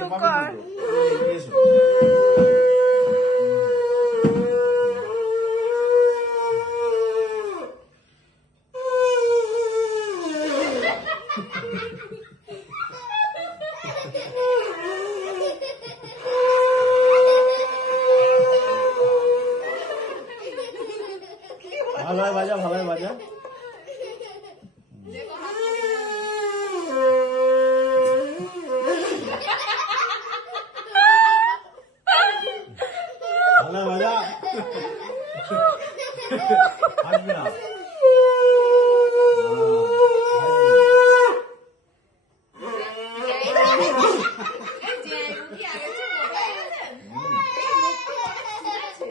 চুপ কর। ভালোই বাজা, ভালোই বাজা। ভালো বাজা। আসবি না।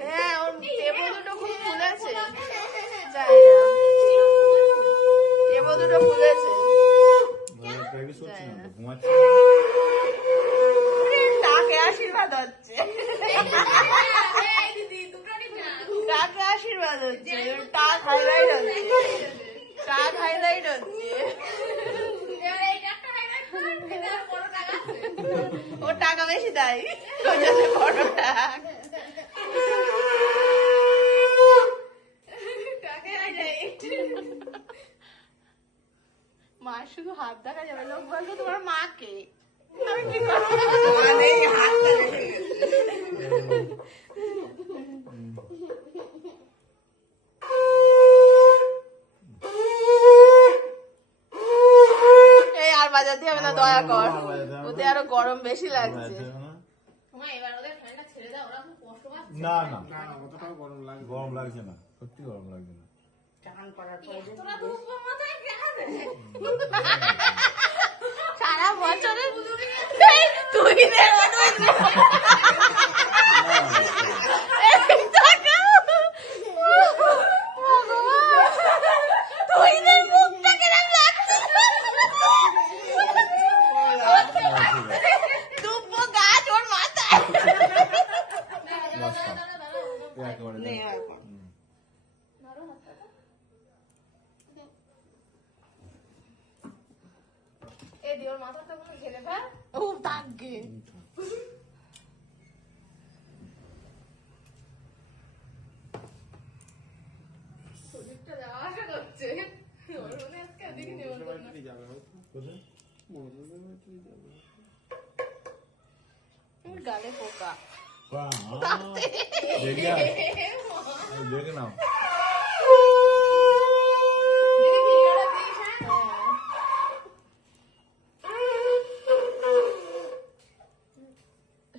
হ্যাঁ, ওর টেবো দুটো খুব ফুলেছে। টেবো দুটো ফুলেছে। টাকে আশীর্বাদ হচ্ছে। টাকে আশীর্বাদ হচ্ছে। টাক হাইলাইট হচ্ছে। টাক হাইলাইট হচ্ছে। ওর টাকা বেশি দেয়, ওই জন্য বড় টাক। মা শুধু হাত দেখা যাবে, লোক বলতো তোমার মাকে। আমি কি করবো? হাতটা রেখে গেছে। এই আর বাজাতে হবে না, দয়া কর। ওতে আরো গরম বেশি লাগছে। না না, গরম লাগছে না, সত্যি গরম লাগছে না। সারা বছরে তুই দে, ও তাকে গালে পোকা দেখে নাও।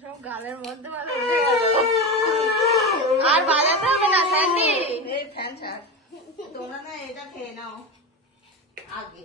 সব গালের মধ্যে ভালো উঠে গেল। আর বাজাতে হবে না স্যান্ডি। এই ফ্যান ছাড়, তোমরা না এটা খেয়ে নাও আগে।